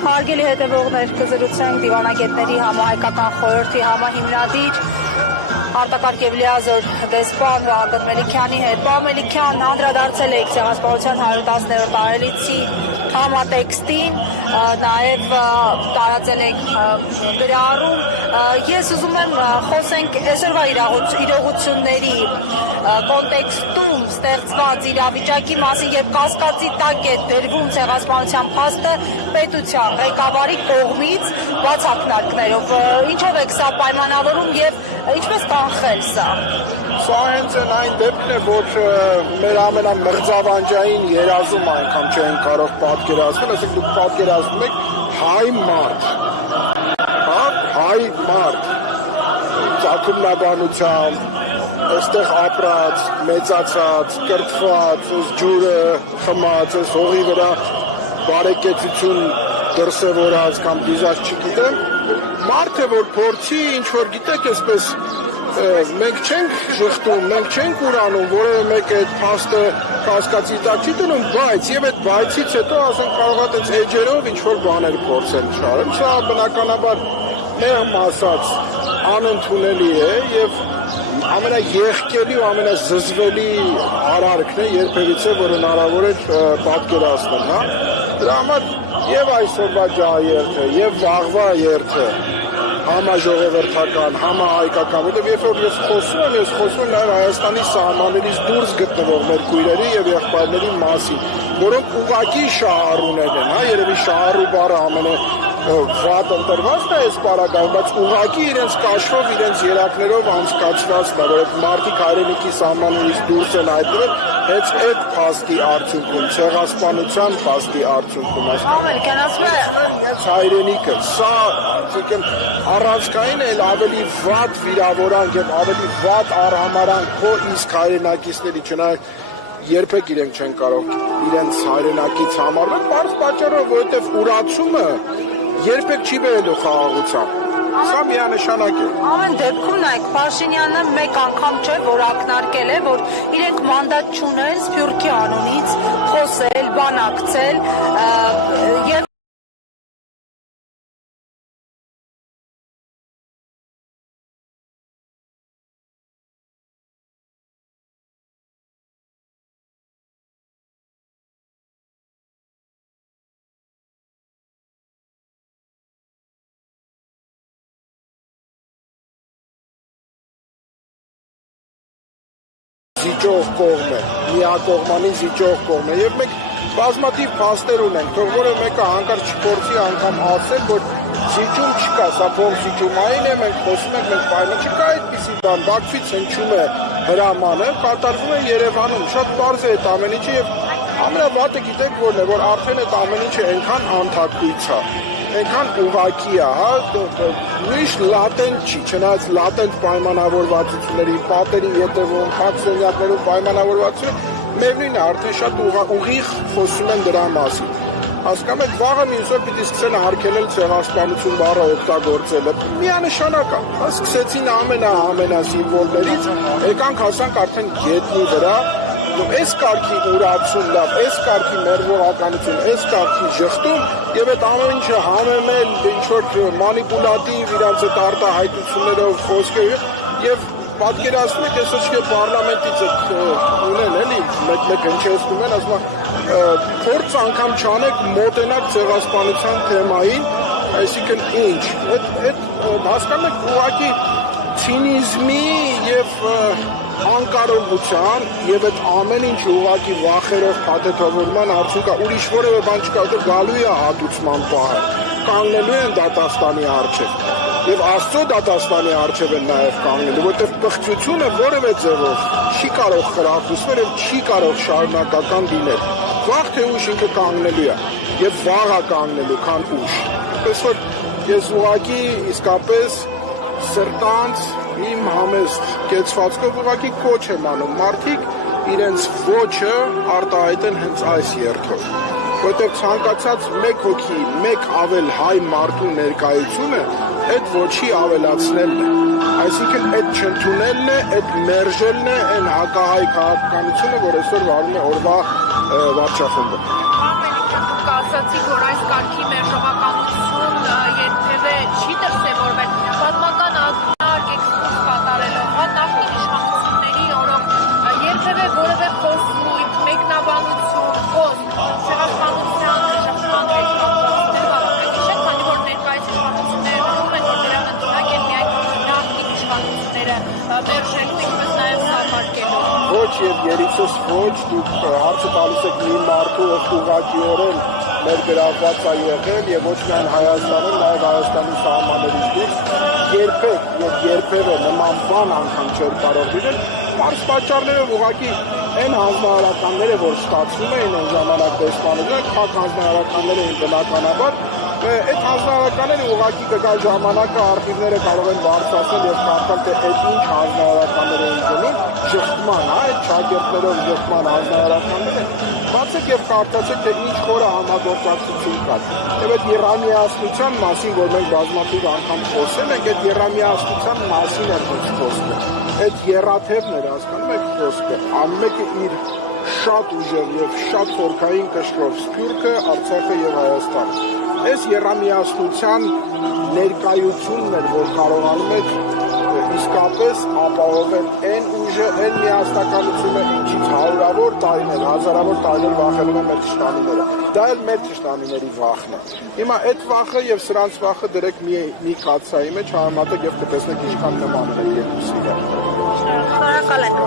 Հարգելի հետևողներ, կզրուցենք դիվանագետների համահայկական խորհրդի համահիմնադիր արտակարգ եւ լիազոր դեսպան Վահագն Մելիքյանի հետ։ Պարոն Մելիքյան, անդրադարձել եք Ցեղասպանության 110-րդ տարելիցի համատեքստին, նաեւ տարածել եք գրառում։ Ես ուզում եմ խոսենք այսօրվա իրողությունների կոնտեքստում ստեղծված իրավիճակի մասին, երբ կասկածի տակ է դրվում Ցեղասպանության փաստը պետության ղեկավարի կողմից բացակնարկներով։ Ինչով եք սա պայմանավորում եւ ինչպես կանխել սա։ Սա հենց այն դեպքն է, որ մեր ամենամղձավանջային երազում այնքան չեն կարող պատկերացնել, ասենք դուք պատկերացնում եք հայ մարդ, հայ մարդ, ծագումնաբանությամբ, այստեղ ապրած, մեծացած, կրթված, ջուրը խմած, հողի վրա բարեկեցություն դրսևորած կամ դիզած չգիտեմ, մարդ է, որ փորձի ինչ-որ գիտեք այսպես մենք չենք ժխտում, մենք չենք ուրանում, որևէ մեկ այդ փաստը կասկածի տակ չի դնում, բայց եւ այդ բայցից հետո ասենք կարող է այդպես էջերով ինչ-որ բաներ փորձել շարել, սա բնականաբար մեղմ ասած անընդունելի է եւ ամենաեղկելի ու ամենազզվելի արարքն է երբևիցե, որ հնարավոր է պատկերացնել, հա։ Դրա համար եւ այսօրվա ջահերթը, եւ վաղվա երթը համաժողովրդական, համահայկական, որտեղ երբ որ ես խոսում եմ նաեւ Հայաստանի սահմաններից դուրս գտնվող մեր քույրերի եւ եղբայրների մասին, որոնք ուղղակի շահառուներ են, հա, երևի շահառու բառը վատ ընտրվածն է այս պարագայում, բայց ուղղակի իրենց կաշվով, իրենց երակներով անցկացվածն է, որ այդ մարդիկ հայրենիքի սահմաններից դուրս են հայտնվել, հենց այդ փաստի արդյունքում, ցեղասպանության փաստի արդյունքում, հայրենիքը, սա առանցքային էլ ավելի վատ վիրավորանք եւ ավելի վատ արհամարանք քո իսկ հայրենակիցների, չնայած երբեք իրենք չեն կարող իրենց հայրենակից համարվել, բարձ պատճառով, որովհետեւ ուրացումը երբեք չի բերելու խաղաղության։ Սա միանշանակ է։ Ամեն դեպքում նայեք, Փաշինյանը մեկ անգամ չէ, որ ակնարկել է, որ իրենք մանդատ չունեն Սփյուռքի անունից խոսել, բանակցել եւ զիջող կողմ է, միակողմանի զիջող կողմ է եւ մենք բազմաթիվ փաստեր ունենք, թող որը մեկը հանկարծ չփորձի անգամ ասել, որ զիջում չկա, սա փող զիջումային է, մենք խոսում ենք, մենք պայման չկա այդպիսի բան, Բաքվից հնչում է հրամանը, կատարվում է Երևանում, շատ բարձր է այդ ամեն ինչը եւ ամենավատը գիտեք որն է, որ արդեն այդ ամեն ինչը այնքան անթակույց է, այնքան ուղղակի է, հա, ուրիշ լատենտ չի, չնայած լատենտ պայմանավորվածությունների, պատերի ետևում, հակսոնյակներում պայմանավորվածություն, միևնույն է, արդեն շատ ուղիղ խոսում են դրա մասին։ Հասկանում եք, վաղը մյուսը պիտի սկսեն արգելել ցեղասպանություն բառը օգտագործելը։ Միանշանակ է, սկսեցին ամենասիմվոլներից, եկանք հասանք արդեն գետնի վրա, այս կարգի ուրացում լավ, այս կարգի մերժողականություն, այս կարգի ժխտում եւ այդ ամեն ինչը համեմել ինչ-որ մանիպուլատիվ իրանց այդ արտահայտություններով խոսքեր եւ պատկերացնում եք այսօր չէ պարլամենտից ունեն էլի մեկ հնչեցնում են ասում փորձ անգամ չանեք մոտենալ ցեղասպանության թեմային, այսինքն ինչ այդ հասկանում եք ուղղակի ցինիզմի եւ անկարողության եւ այդ ամեն ինչ ուղղակի վախերով փաթեթավորման արդյունք է, ուրիշ որևէ բան չկա, դա գալու է հատուցման պահը, կանգնելու են դատաստանի առջև եւ Աստծո դատաստանի առջև են նաեւ կանգնելու, որտեղ պղծությունը որևէ ձևով չի կարող խրախուսվել եւ չի կարող շարունակական լինել։ Վաղ թե ուշ ինքը կանգնելու է եւ վաղ է կանգնելու, քան ուշ։ Այսպես որ ես ուղղակի իսկապես սրտանց իմ համեստ կեցվածքով ուղղակի կոչ եմ անում մարդիկ իրենց ոչը արտահայտեն հենց այս երթով, որտեղ ցանկացած մեկ հոգի, մեկ ավել հայ մարդու ներկայությունը այդ ոչի ավելացնելն է, այսինքն այդ չընդունելն է, այդ մերժելն է այն հակահայ քաղաքականությունը, որ այսօր վարում է օրվա վարչախումբը։ Ասացիք, որ այս կարգի մերժողականություն երբևէ չի դրսևորվել պատմական ակնարկ էքսկուրս կատարելով նախկին իշխանությունների օրոք երբևէ որևէ խոսույթ, մեկնաբանություն, խոսք ցեղասպանության շրջանների պատմություն քանի որ ներկայիս իշխանությունները նշում են որ դրան ընդունակ են միայն նախկին իշխանությունները մերժելու ինչպես նաև սահմարկելու Ոչ եւ երիցս ոչ դուք հարցը տալիս եք մի մարդու ով ուղղակիորեն ներգրավված է եղել եւ ոչ միայն Հայաստանում, նաեւ Հայաստանի սահմաններից դուրս երբեք եւ երբևէ նման բան անգամ չէր կարող լինել։ Մարդ պատճառներով ուղղակի այն հանձնարարականները, որ ստացվում էին այն ժամանակ դեսպանության, քաղաք հանձնարարականները էին բնականաբար, այդ հանձնարարականները ուղղակի կգա ժամանակը արխիվները կարող են բարձրացնել եւ կարդալ թե այդ ինչ հանձնարարականներ էին գնում, շփման, այդ շագերտներով շփման հանձնարարականները, բացեք եւ կարդացեք թե ինչ խորը համագործակցություն կար։ Եվ այդ երամիասնության մասին, որ մենք բազմաթիվ անգամ խոսել ենք, այդ երամիասնության մասին է խոսքը։ Այդ երաթևն էր հասկանում եք խոսքը, ամենը իր շատ ուժեղ եւ շատ խորքային կշռով Սփյուռքը, Արցախը եւ Հայաստանը։ Այս երամիասնության ներկայությունն էր, որ կարողանում եք իսկապես ապահովել այն ուժը, այն միասնականությունը, ինչից հարյուրավոր տարիներ, հազարավոր տարիներ վախենում են մեր թշնամիները։ Դա էլ մեր թշնամիների վախն է։ Հիմա այդ վախը եւ սրանց վախը դրեք մի կաթսայի մեջ, համեմատեք եւ կտեսնեք ինչքան նման են երկուսին։ Շնորհակալ ենք։